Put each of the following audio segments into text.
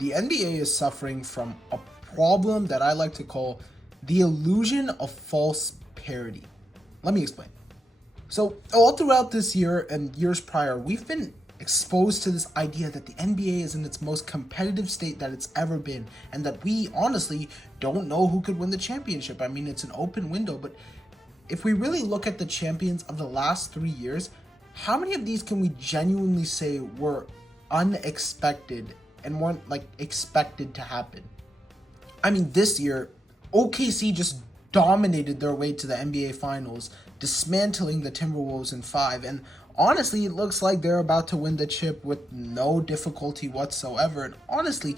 the NBA is suffering from a problem that I like to call the illusion of false parity. Let me explain. So, all throughout this year and years prior, we've been exposed to this idea that the NBA is in its most competitive state that it's ever been, and that we honestly don't know who could win the championship. I mean, it's an open window, but if we really look at the champions of the last 3 years, how many of these can we genuinely say were unexpected and weren't like expected to happen? I mean, this year, OKC just dominated their way to the NBA Finals, dismantling the Timberwolves in 5. And honestly, it looks like they're about to win the chip with no difficulty whatsoever. And honestly,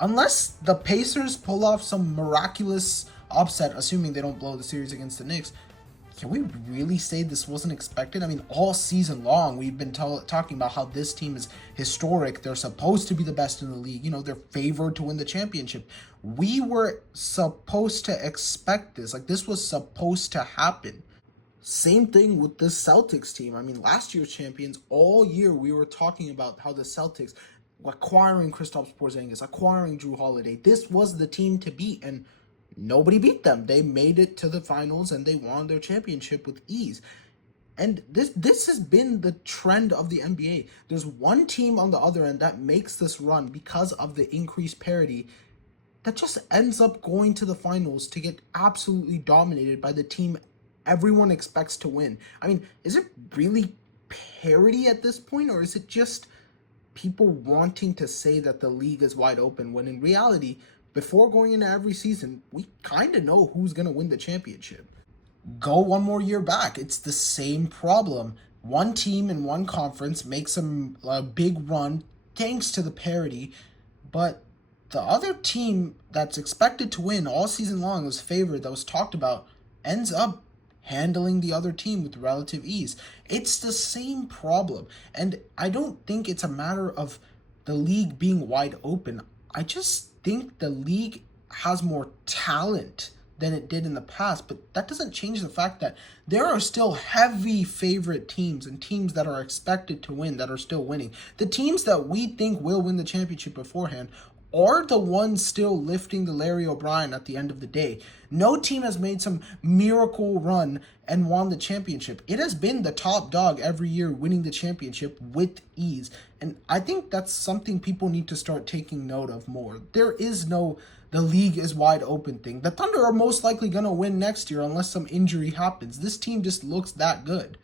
unless the Pacers pull off some miraculous upset, assuming they don't blow the series against the Knicks, can we really say this wasn't expected? I mean, all season long, we've been talking about how this team is historic. They're supposed to be the best in the league. You know, they're favored to win the championship. We were supposed to expect this. Like, this was supposed to happen. Same thing with the Celtics team. I mean, last year's champions, all year we were talking about how the Celtics acquiring Kristaps Porzingis, acquiring Drew Holiday. This was the team to beat, and nobody beat them. They made it to the finals and they won their championship with ease. And this has been the trend of the NBA. There's one team on the other end that makes this run because of the increased parity that just ends up going to the finals to get absolutely dominated by the team everyone expects to win. I mean, is it really parity at this point, or is it just people wanting to say that the league is wide open when in reality, before going into every season, we kind of know who's going to win the championship? Go one more year back, it's the same problem. One team in one conference makes a big run thanks to the parity, but the other team that's expected to win all season long, was favored, that was talked about, ends up handling the other team with relative ease. It's the same problem. And I don't think it's a matter of the league being wide open. I just think the league has more talent than it did in the past, but that doesn't change the fact that there are still heavy favorite teams and teams that are expected to win that are still winning. The teams that we think will win the championship beforehand are the ones still lifting the Larry O'Brien at the end of the day. No team has made some miracle run and won the championship. It has been the top dog every year winning the championship with ease. And I think that's something people need to start taking note of more. There is no the league is wide open thing. The Thunder are most likely going to win next year unless some injury happens. This team just looks that good.